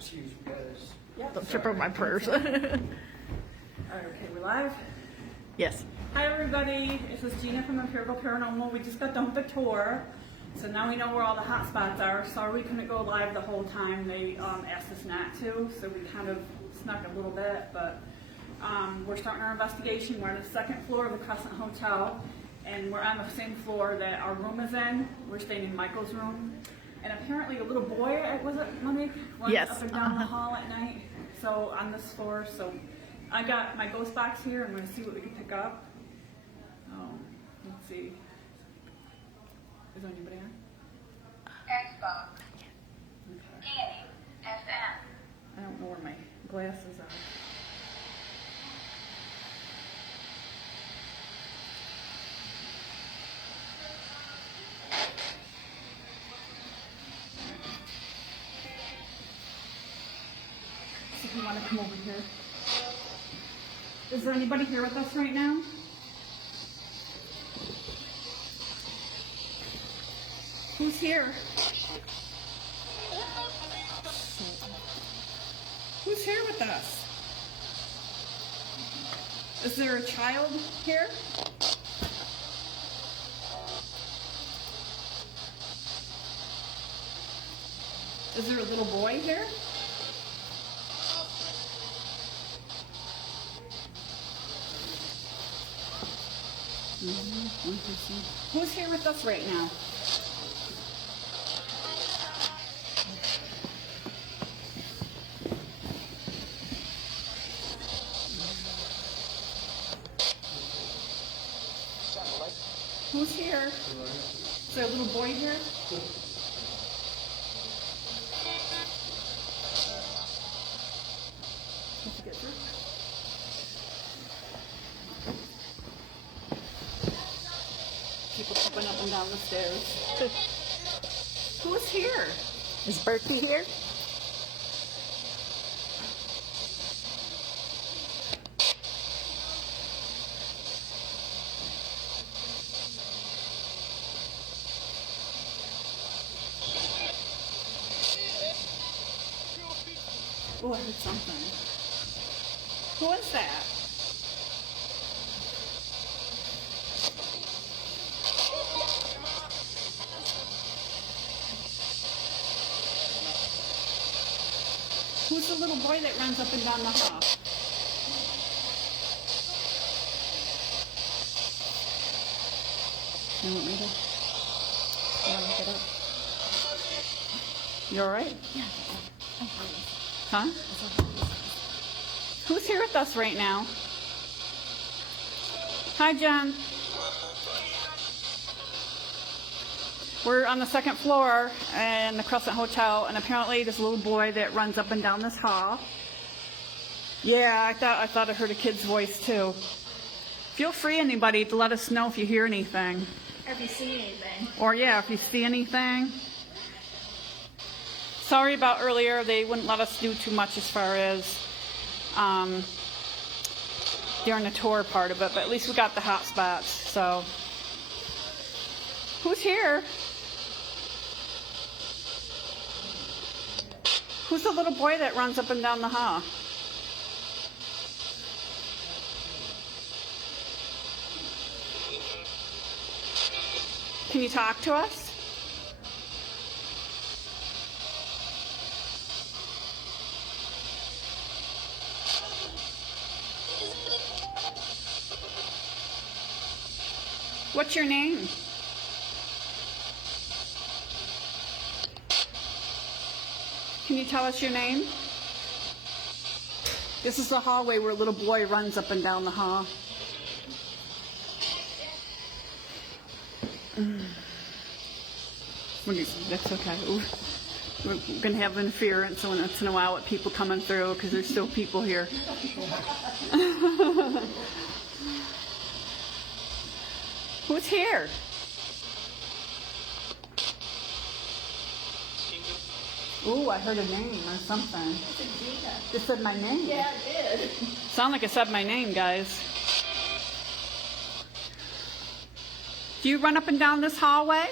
Excuse me, guys. Yeah. Don't trip over my purse. Okay, we're live. Yes. Hi everybody, this is Gina from Empirical Paranormal. We just got done with the tour, so now we know where all the hot spots are. Sorry we couldn't go live the whole time. They asked us not to, so we kind of snuck a little bit, but we're starting our investigation. We're on the second floor of the Crescent Hotel, and we're on the same floor that our room is in. We're staying in Michael's room. And apparently a little boy, was it Monique? Runs Yes. up and down the hall at night. So on this floor, so I got my ghost box here. I'm going to see what we can pick up. Let's see. Is there anybody on? Xbox. Okay. Scanning. FM. I don't know where my glasses are. So if you want to come over here. Is there anybody here with us right now? Who's here? Who's here with us? Is there a child here? Is there a little boy here? Who's here with us right now? Who's here? Is there a little boy here? Did you get through? People coming up and down the stairs. Who's here? Is Bertie here? Oh, I heard something. Who is that? Who's the little boy that runs up and down the hall? You want me to? You want to look it up? You all right? Yeah. Huh? Who's here with us right now? Hi, Jen. We're on the second floor in the Crescent Hotel, and apparently this little boy that runs up and down this hall. Yeah, I thought I heard a kid's voice too. Feel free, anybody, to let us know if you hear anything. Or if you see anything. Or yeah, if you see anything. Sorry about earlier, they wouldn't let us do too much as far as during the tour part of it, but at least we got the hot spots, so. Who's here? Who's the little boy that runs up and down the hall? Can you talk to us? What's your name? Can you tell us your name? This is the hallway where a little boy runs up and down the hall. That's okay. Ooh. We're going to have interference once in a while with people coming through because there's still people here. Who's here? Ooh, I heard a name or something. It said my name. Yeah, it did. Sound like it said my name, guys. Do you run up and down this hallway?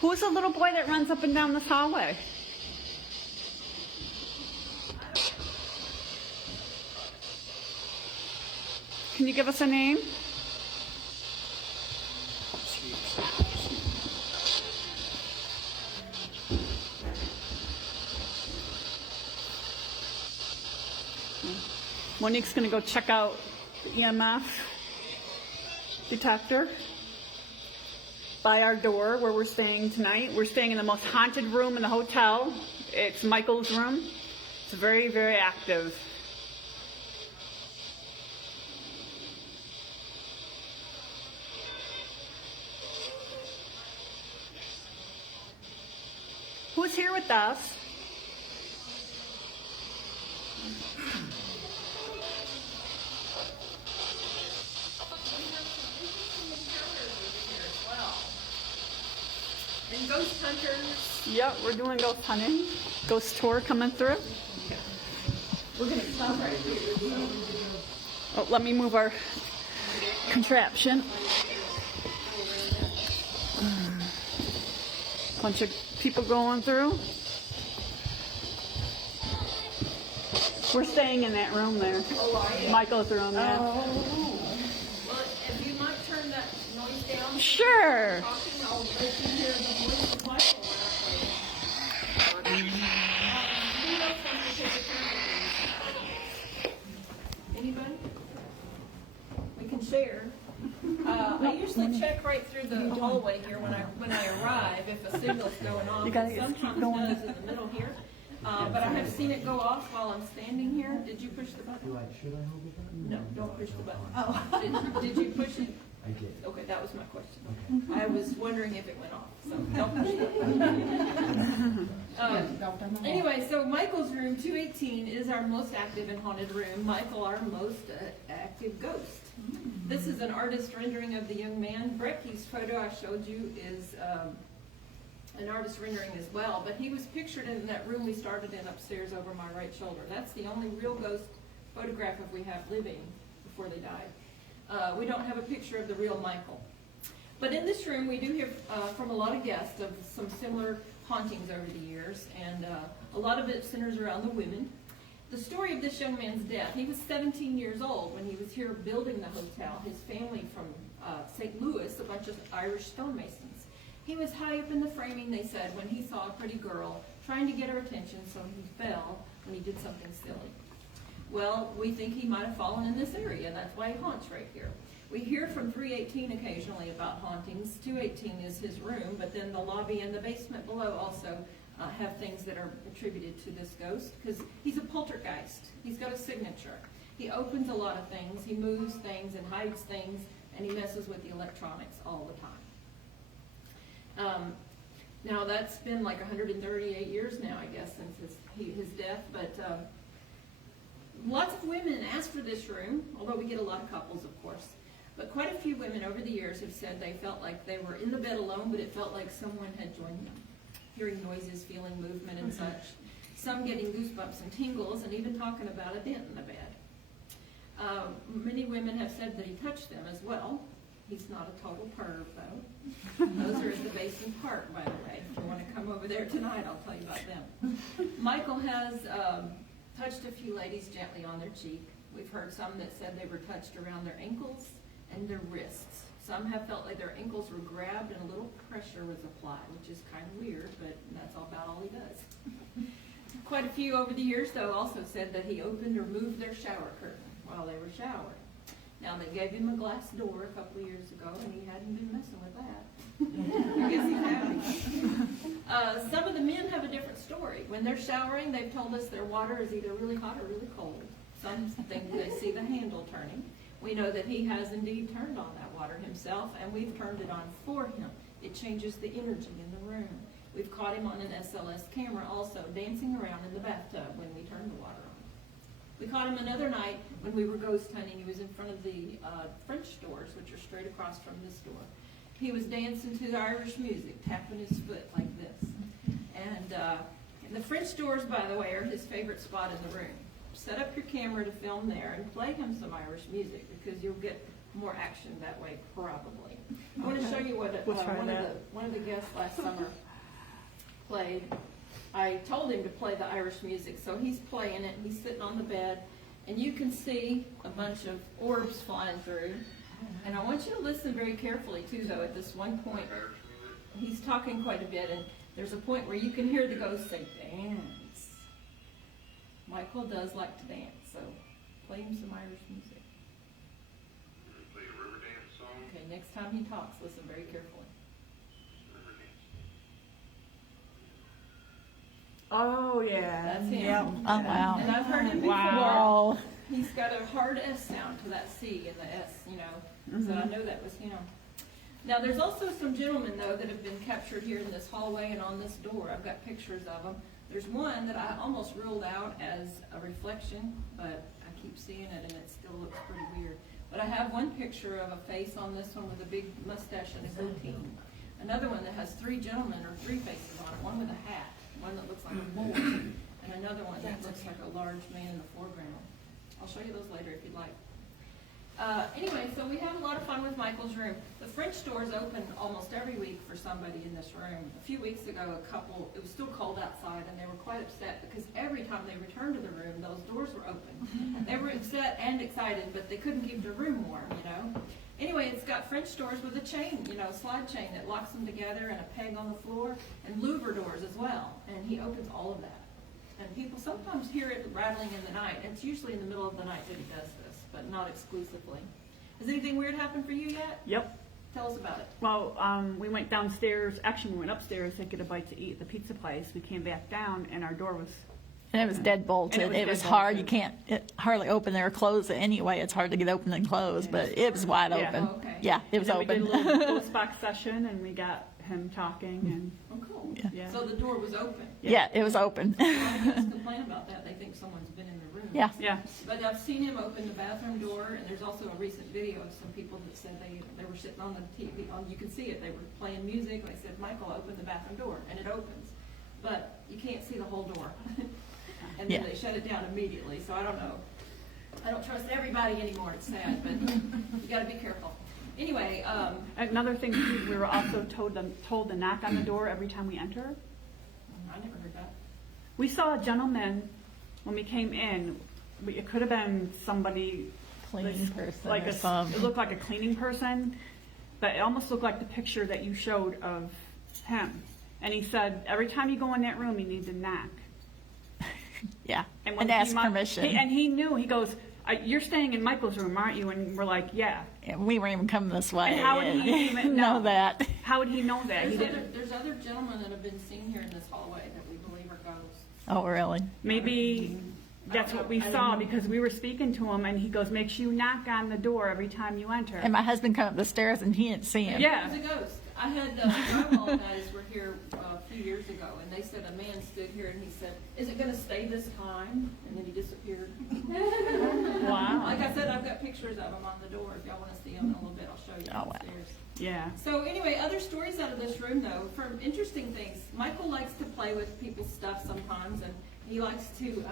Who's the little boy that runs up and down this hallway? Can you give us a name? Monique's going to go check out the EMF detector by our door where we're staying tonight. We're staying in the most haunted room in the hotel. It's Michael's room. It's very, very active. Who's here with us? And ghost hunters. Yep, we're doing ghost hunting. Ghost tour coming through. We're going to stop right here. Oh, let me move our contraption. Bunch of people going through. We're staying in that room there. Oh, are you? Michael's room there. Well, if you might turn that noise down. Sure. Talking, I'll let you hear the voice of Michael when I play. Who else wants to take a turn with these? Anybody? We can share. I usually check right through the hallway here when I arrive if a signal's going off. You gotta It just keep sometimes going. does in the middle here. But I have seen it go off while I'm standing here. Did you push the button? Should I hold the button? No, don't push the button. Oh. Did you push it? I did. Okay, that was my question. I was wondering if it went off, so don't push the button. Anyway, so Michael's room 218 is our most active and haunted room. Michael, our most active ghost. This is an artist rendering of the young man. Brecky's photo I showed you is an artist rendering as well, but he was pictured in that room we started in upstairs over my right shoulder. That's the only real ghost photograph of we have living before they died. We don't have a picture of the real Michael. But in this room, we do hear from a lot of guests of some similar hauntings over the years, and a lot of it centers around the women. The story of this young man's death, he was 17 years old when he was here building the hotel. His family from St. Louis, a bunch of Irish stonemasons. He was high up in the framing, they said, when he saw a pretty girl trying to get her attention, so he fell when he did something silly. Well, we think he might have fallen in this area. That's why he haunts right here. We hear from 318 occasionally about hauntings. 218 is his room, but then the lobby and the basement below also have things that are attributed to this ghost, because he's a poltergeist. He's got a signature. He opens a lot of things, he moves things and hides things, and he messes with the electronics all the time. Now that's been like 138 years now, I guess, since his death, but lots of women ask for this room, although we get a lot of couples, of course. But quite a few women over the years have said they felt like they were in the bed alone, but it felt like someone had joined them. Hearing noises, feeling movement and such. Some getting goosebumps and tingles, and even talking about a dent in the bed. Many women have said that he touched them as well. He's not a total perv, though. Those are at the basement park, by the way. If you want to come over there tonight, I'll tell you about them. Michael has touched a few ladies gently on their cheek. We've heard some that said they were touched around their ankles and their wrists. Some have felt like their ankles were grabbed and a little pressure was applied, which is kind of weird, but that's about all he does. Quite a few over the years, though, also said that he opened or moved their shower curtain while they were showering. Now, they gave him a glass door a couple of years ago, and he hadn't been messing with that. I guess he's happy. Some of the men have a different story. When they're showering, they've told us their water is either really hot or really cold. Some think they see the handle turning. We know that he has indeed turned on that water himself, and we've turned it on for him. It changes the energy in the room. We've caught him on an SLS camera also, dancing around in the bathtub when we turn the water on. We caught him another night when we were ghost hunting. He was in front of the French doors, which are straight across from this door. He was dancing to the Irish music, tapping his foot like this. And the French doors, by the way, are his favorite spot in the room. Set up your camera to film there and play him some Irish music, because you'll get more action that way, probably. I want to show you what We'll try that. one of the guests last summer played. I told him to play the Irish music, so he's playing it. He's sitting on the bed, and you can see a bunch of orbs flying through. And I want you to listen very carefully too, though. At this one point, he's talking quite a bit, and there's a point where you can hear the ghost say, "Dance." Michael does like to dance, so play him some Irish music. Play a river dance song. Okay, next time he talks, listen very carefully. River dance. Oh, yeah. That's him. Yep. Oh, wow. And I've heard him before. Wow. He's got a hard S sound to that C and the S, you know, so I know that was him. Now, there's also some gentlemen, though, that have been captured here in this hallway and on this door. I've got pictures of them. There's one that I almost ruled out as a reflection, but I keep seeing it and it still looks pretty weird. But I have one picture of a face on this one with a big mustache and a goatee. Another one that has three gentlemen or three faces on it, one with a hat, one that looks like a bull, and another one that looks like a large man in the foreground. I'll show you those later if you'd like. Anyway, so we have a lot of fun with Michael's room. The French door is open almost every week for somebody in this room. A few weeks ago, a couple, it was still cold outside, and they were quite upset because every time they returned to the room, those doors were open. They were upset and excited, but they couldn't keep their room warm, you know. Anyway, it's got French doors with a chain, you know, a slide chain that locks them together and a peg on the floor, and louver doors as well. And he opens all of that. And people sometimes hear it rattling in the night. It's usually in the middle of the night that he does this, but not exclusively. Has anything weird happened for you yet? Yep. Tell us about it. Well, we went downstairs. Actually, we went upstairs to get a bite to eat at the pizza place. We came back down, and our door was. And it was dead bolted. And it was It was dead hard. You bolted. can't hardly open it or close it anyway. It's hard to get open and close, but it was wide Yeah. open. Oh, okay. Yeah, it was And then open. We did a little ghost box session, and we got him talking, and Oh, cool. yeah. So the door was open. Yeah, it was open. A lot of guests complain about that. They think someone's been in the room. Yeah. yeah. But I've seen him open the bathroom door, and there's also a recent video of some people that said they were sitting on the TV. You can see it. They were playing music. They said, "Michael, open the bathroom door," and it opens, but you can't see the whole door. And then Yeah. they shut it down immediately. So I don't know. I don't trust everybody anymore. It's sad, but you got to be careful. Anyway, Another thing too, we were also told to knock on the door every time we enter. I never heard that. We saw a gentleman when we came in. It could have been somebody Cleaning person like or some. it looked like a cleaning person, but it almost looked like the picture that you showed of him. And he said every time you go in that room, you need to knock. Yeah, when and he ask mo- permission. and he knew. He goes, "You're staying in Michael's room, aren't you?" And we're like, "Yeah." And we weren't even coming this way. And how would he even know? that? How would he know that? He didn't. There's other gentlemen that have been seen here in this hallway that we believe are ghosts. Oh, really? Maybe that's what we saw because we were speaking to him, and he goes, "Make sure you knock on the door every time you enter." And my husband come up the stairs and he didn't see him. Yeah. It was a ghost. I had drywall guys were here a few years ago, and they said a man stood here and he said, "Is it going to stay this time?" And then he disappeared. Wow. Like I said, I've got pictures of him on the door. If y'all want to see them in a little bit, I'll show you Oh, wow. downstairs. Yeah. So anyway, other stories out of this room, though, from interesting things. Michael likes to play with people's stuff sometimes, and he likes to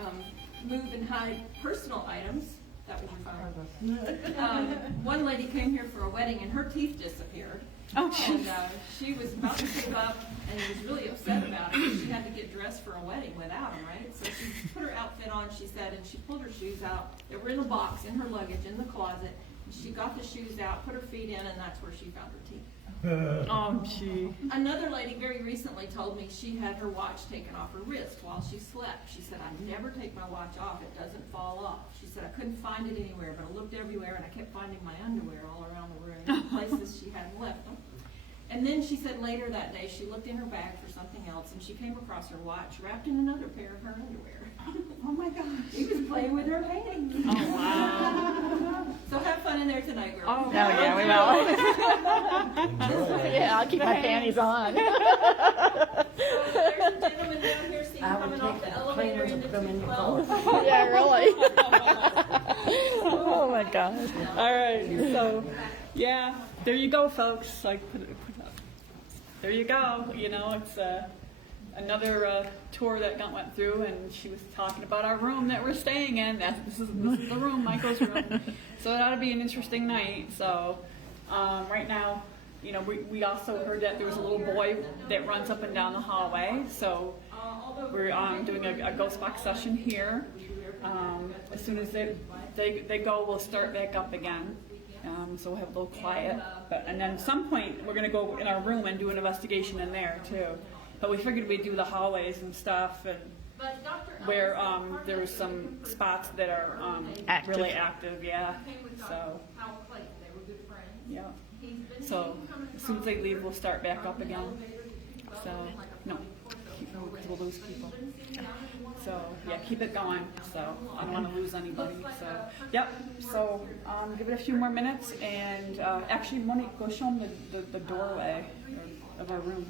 move and hide personal items. That was your phone. One lady came here for a wedding, and her teeth disappeared. Oh, And she was about to give up and was really upset about it. She had to get dressed for a wedding without them, right? So she put her outfit on, she said, and she pulled her shoes out. They were in a box in her luggage in the closet. And she got the shoes out, put her feet in, and that's where she found her teeth. Oh, gee. Another lady very recently told me she had her watch taken off her wrist while she slept. She said, "I never take my watch off. It doesn't fall off." She said, "I couldn't find it anywhere, but I looked everywhere, and I kept finding my underwear all around the room, places she hadn't left them." And then she said later that day, she looked in her bag for something else, and she came across her watch wrapped in another pair of her underwear. Oh my gosh. He was playing with her paintings. Oh, wow. So have fun in there tonight, girls. Oh, Oh, yeah, we will. Yeah, I'll keep my panties on. So there's a gentleman down here seen I would coming off take the the elevator cleaners and into put them in your 212. Yeah, really. Oh, my gosh. All right. So, yeah, there you go, folks. Like, put it up. There you go. You know, it's another tour that went through, and she was talking about our room that we're staying in. This is the room, Michael's room. So it ought to be an interesting night. So right now, you know, we also heard that there was a little boy that runs up and down the hallway. So we're doing a ghost box session here. As soon as they go, we'll start back up again. So we'll have a little quiet. And then at some point, we're going to go in our room and do an investigation in there too. But we figured we'd do the hallways and stuff, and where there was some spots that are really active, yeah. So, yeah. So as soon as they leave, we'll start back up again. So, no, because we'll lose people. So, yeah, keep it going. So, I don't want to lose anybody. So, yep. So, give it a few more minutes, and actually, Monique, go show them the doorway of our room.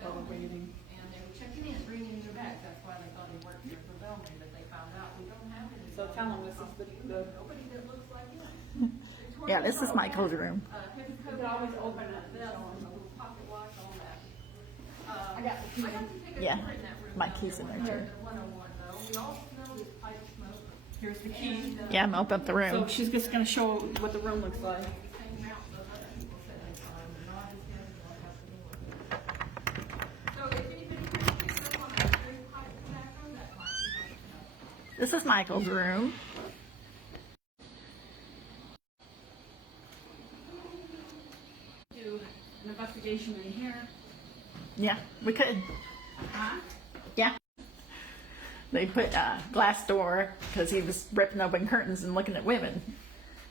While we're waiting. And they were checking in, bringing their bags. That's why they thought he worked here for Belmont, but they found out we don't have any. So tell them this is the Nobody that looks like him. Yeah, this is Michael's room. you could always open it. And show 'em. Pocket watch, all that. I got the key. I got to take a Yeah, tour in that room. my key's in there too. 101 though. We all smell this pipe smoke. Here's the key. Yeah, I'm gonna open up the So room. she's just going to show what the room looks like. Came out, those other people said they saw him, not his head, not happening. So if anybody can pick up on that very pipe tobacco, that might be nice to know. This is Michael's room. Do an investigation in here. Yeah, we could. Huh? Yeah. They put a glass door because he was ripping open curtains and looking at women.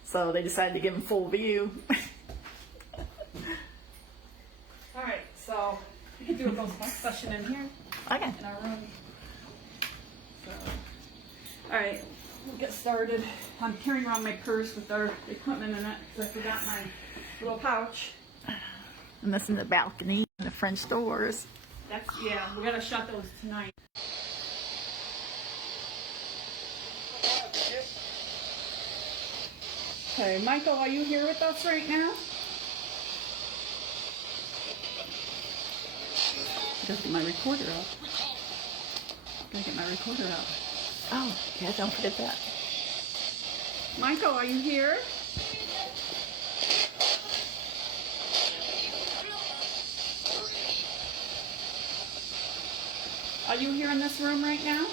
So they decided to give him full view. All right, so we can do a ghost box session in here. Okay. In our room. So, all right, we'll get started. I'm carrying around my purse with our equipment in it because I forgot my little pouch. And this in the balcony and the French doors. Yeah, we gotta shut those tonight. Okay, Michael, are you here with us right now? I gotta get my recorder out. Gotta get my recorder out. Oh, yeah, don't forget that. Michael, are you here? Are you here in this room right now?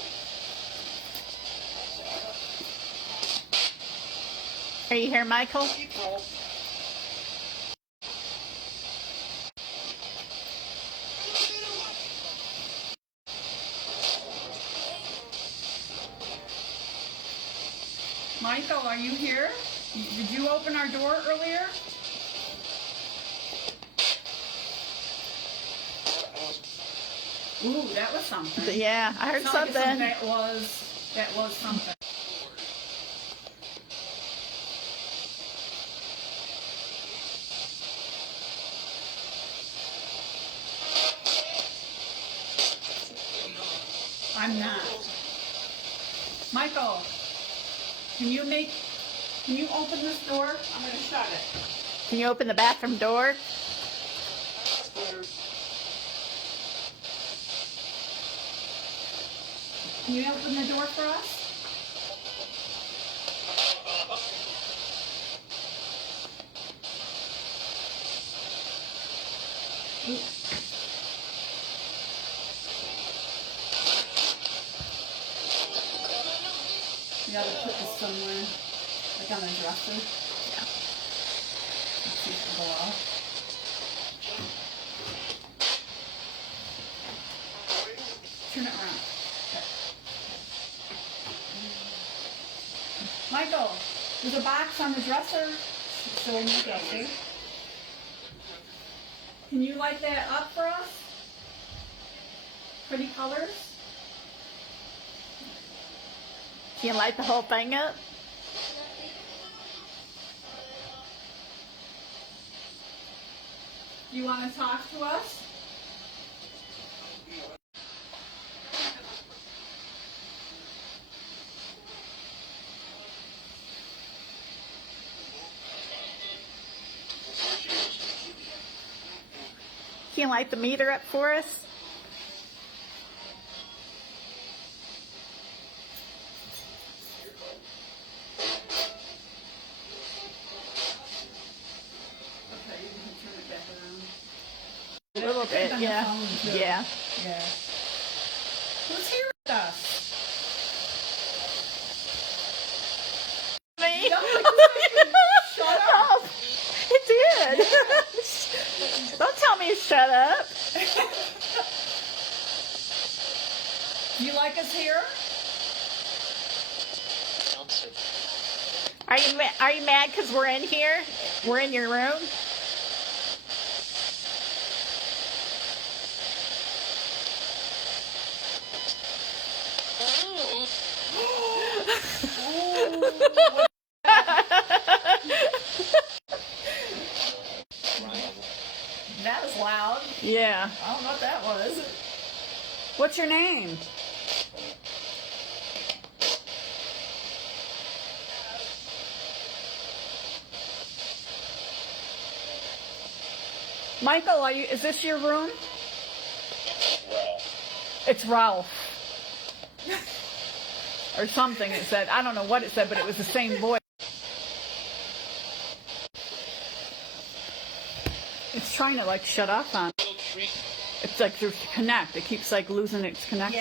Are you here, Michael? Michael, are you here? Did you open our door earlier? Ooh, that was something. Yeah, I heard Sounded like something. that was something. I'm not. Michael, can you open this door? I'm gonna shut it. Can you open the bathroom door? Can you open the door for us? You gotta put this somewhere, like on the dresser. Yeah. Let's see if it'll go off. Turn it around. Michael, there's a box on the dresser. So in the dresser. Can you light that up for us? Pretty colors. Can you light the whole thing up? Do you want to talk to us? Can you light the meter up for us? Okay, you can turn back around. A little bit, On the yeah. phone, too. Yeah. Yeah. Who's here with us? Me? Shut up! It did. Don't tell me to shut up. Do you like us here? Are you mad because we're in here? We're in your room? That was loud. Yeah. I don't know what that was. What's your name? Michael, is this your room? It's Ralph. Or something it said. I don't know what it said, but it was the same voice. It's trying to like shut off on. It's like to connect. It keeps like losing its connection.